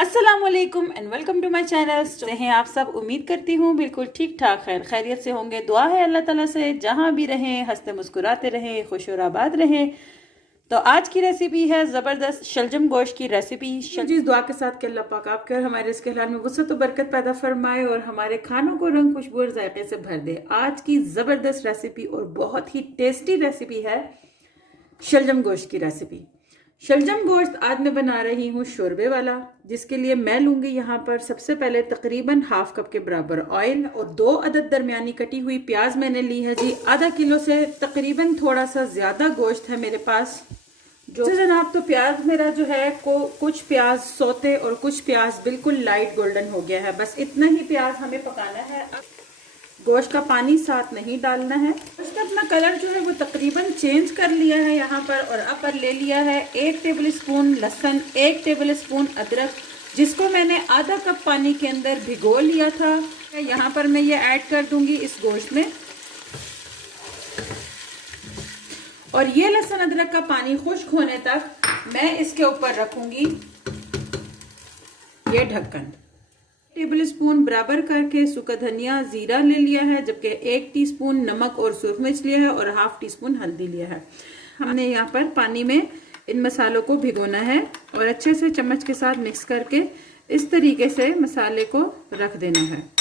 अस्सलामुअलैकुम and welcome to my channel. कैसे हैं आप सब? उम्मीद करती हूँ बिल्कुल ठीक ठाक खैरियत से होंगे। दुआ है अल्लाह ताला से जहाँ भी रहें हंसते मुस्कुराते रहें, खुश और आबाद रहें। तो आज की रेसिपी है ज़बरदस्त शलजम गोश्त की रेसिपी। जिस दुआ के साथ कि अल्लाह पाक आपके और हमारे इसके हाल में वसअत और बरकत पैदा फरमाए और हमारे खानों को रंग, खुशबू और जायके से भर दे। आज की ज़बरदस्त रेसिपी और बहुत ही टेस्टी रेसिपी है शलजम गोश्त की रेसिपी। शलजम गोश्त आज मैं बना रही हूँ शोरबे वाला, जिसके लिए मैं लूंगी यहाँ पर सबसे पहले तकरीबन हाफ कप के बराबर ऑयल और 2 अदद दरमियानी कटी हुई प्याज मैंने ली है जी। आधा किलो से तकरीबन थोड़ा सा ज्यादा गोश्त है मेरे पास। जो जनाब, तो प्याज मेरा जो है कुछ प्याज सोते और कुछ प्याज बिल्कुल लाइट गोल्डन हो गया है। बस इतना ही प्याज हमें पकाना है, गोश्त का पानी साथ नहीं डालना है। गोश्त अपना कलर जो है वो तकरीबन चेंज कर लिया है यहाँ पर। और अब पर ले लिया है 1 टेबल स्पून लहसुन, 1 टेबल स्पून अदरक, जिसको मैंने आधा कप पानी के अंदर भिगो लिया था। यहाँ पर मैं ये ऐड कर दूंगी इस गोश्त में। और ये लहसुन अदरक का पानी खुश्क होने तक मैं इसके ऊपर रखूंगी ये ढक्कन। टेबल स्पून बराबर करके सूखा धनिया जीरा ले लिया है, जबकि 1 टीस्पून नमक और सुरख मिर्च लिया है और हाफ टी स्पून हल्दी लिया है। हमने यहाँ पर पानी में इन मसालों को भिगोना है और अच्छे से चम्मच के साथ मिक्स करके इस तरीके से मसाले को रख देना है।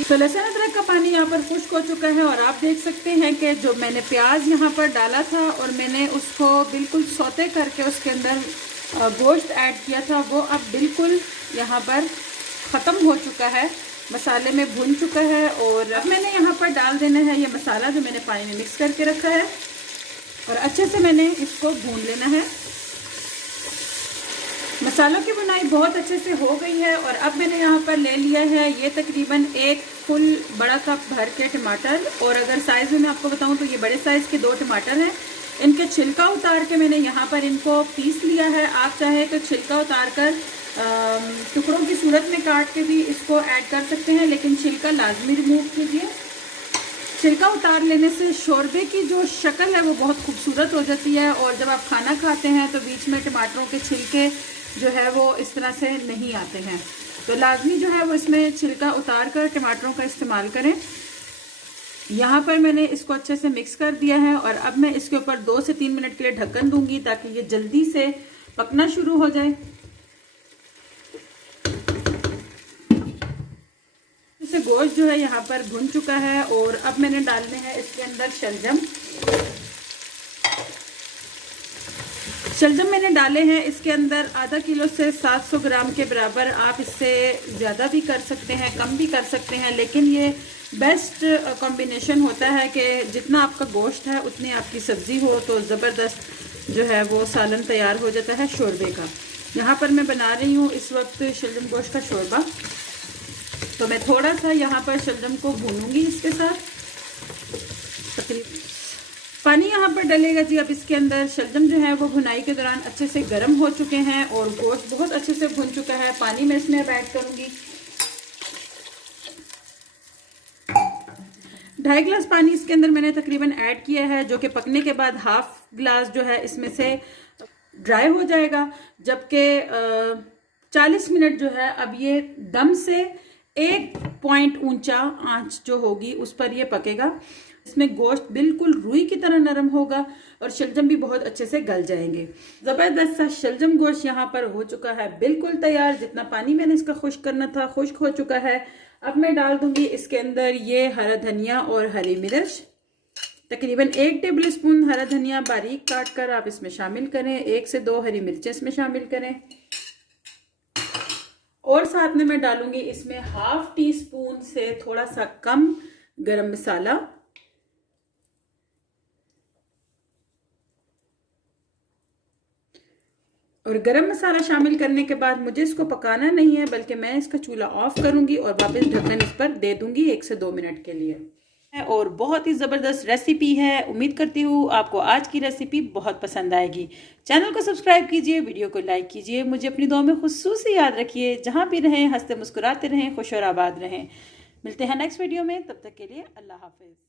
तो लहसुन अदरक का पानी यहाँ पर खुश्क हो चुका है और आप देख सकते हैं कि जो मैंने प्याज यहाँ पर डाला था और मैंने उसको बिल्कुल सौते करके उसके अंदर गोश्त ऐड किया था, वो अब बिल्कुल यहाँ पर ख़त्म हो चुका है, मसाले में भुन चुका है। और अब मैंने यहाँ पर डाल देना है ये मसाला जो मैंने पानी में मिक्स करके रखा है और अच्छे से मैंने इसको भून लेना है। मसालों की बुनाई बहुत अच्छे से हो गई है और अब मैंने यहाँ पर ले लिया है ये तकरीबन 1 फुल बड़ा कप भर के टमाटर। और अगर साइज़ में मैं आपको बताऊँ तो ये बड़े साइज़ के 2 टमाटर हैं। इनके छिलका उतार के मैंने यहाँ पर इनको पीस लिया है। आप चाहे तो छिलका उतार कर टुकड़ों की सूरत में काट के भी इसको ऐड कर सकते हैं, लेकिन छिलका लाजमी रिमूव कीजिए। छिलका उतार लेने से शोरबे की जो शक्ल है वो बहुत खूबसूरत हो जाती है और जब आप खाना खाते हैं तो बीच में टमाटरों के छिलके जो है वो इस तरह से नहीं आते हैं। तो लाजमी जो है वो इसमें छिलका उतार कर टमाटरों का इस्तेमाल करें। यहाँ पर मैंने इसको अच्छे से मिक्स कर दिया है और अब मैं इसके ऊपर 2 से 3 मिनट के लिए ढक्कन दूंगी ताकि ये जल्दी से पकना शुरू हो जाए। इससे गोश्त जो है यहाँ पर भुन चुका है और अब मैंने डालने हैं इसके अंदर शलजम मैंने डाले हैं इसके अंदर आधा किलो से 700 ग्राम के बराबर। आप इससे ज़्यादा भी कर सकते हैं, कम भी कर सकते हैं, लेकिन ये बेस्ट कॉम्बिनेशन होता है कि जितना आपका गोश्त है उतनी आपकी सब्ज़ी हो तो ज़बरदस्त जो है वो सालन तैयार हो जाता है शोरबे का। यहाँ पर मैं बना रही हूँ इस वक्त शलजम गोश्त का शोरबा, तो मैं थोड़ा सा यहाँ पर शलजम को भूनूंगी इसके साथ। तकरीबन पानी यहाँ पर डलेगा जी। अब इसके अंदर शलजम जो है वो भुनाई के दौरान अच्छे से गर्म हो चुके हैं और गोश्त बहुत अच्छे से भुन चुका है। पानी मैं इसमें अब ऐड करूँगी 2.5 गिलास पानी इसके अंदर मैंने तकरीबन ऐड किया है, जो कि पकने के बाद हाफ गिलास जो है इसमें से ड्राई हो जाएगा। जबकि 40 मिनट जो है अब ये दम से 1 पॉइंट ऊंचा आंच जो होगी उस पर ये पकेगा। इसमें गोश्त बिल्कुल रुई की तरह नरम होगा और शलजम भी बहुत अच्छे से गल जाएंगे। ज़बरदस्त सा शलजम गोश्त यहाँ पर हो चुका है बिल्कुल तैयार। जितना पानी मैंने इसका खुश्क करना था खुश्क हो चुका है। अब मैं डाल दूंगी इसके अंदर ये हरा धनिया और हरी मिर्च। तकरीबन 1 टेबल स्पून हरा धनिया बारीक काट कर आप इसमें शामिल करें। 1 से 2 हरी मिर्चें इसमें शामिल करें और साथ में मैं डालूंगी इसमें हाफ टी स्पून से थोड़ा सा कम गरम मसाला। और गरम मसाला शामिल करने के बाद मुझे इसको पकाना नहीं है, बल्कि मैं इसका चूल्हा ऑफ करूंगी और वापस ढक्कन इस पर दे दूंगी 1 से 2 मिनट के लिए। और बहुत ही ज़बरदस्त रेसिपी है। उम्मीद करती हूँ आपको आज की रेसिपी बहुत पसंद आएगी। चैनल को सब्सक्राइब कीजिए, वीडियो को लाइक कीजिए, मुझे अपनी दुआ में खुसूसी याद रखिए। जहाँ भी रहें हंसते मुस्कुराते रहें, खुश और आबाद रहें। मिलते हैं नेक्स्ट वीडियो में, तब तक के लिए अल्लाह हाफिज़।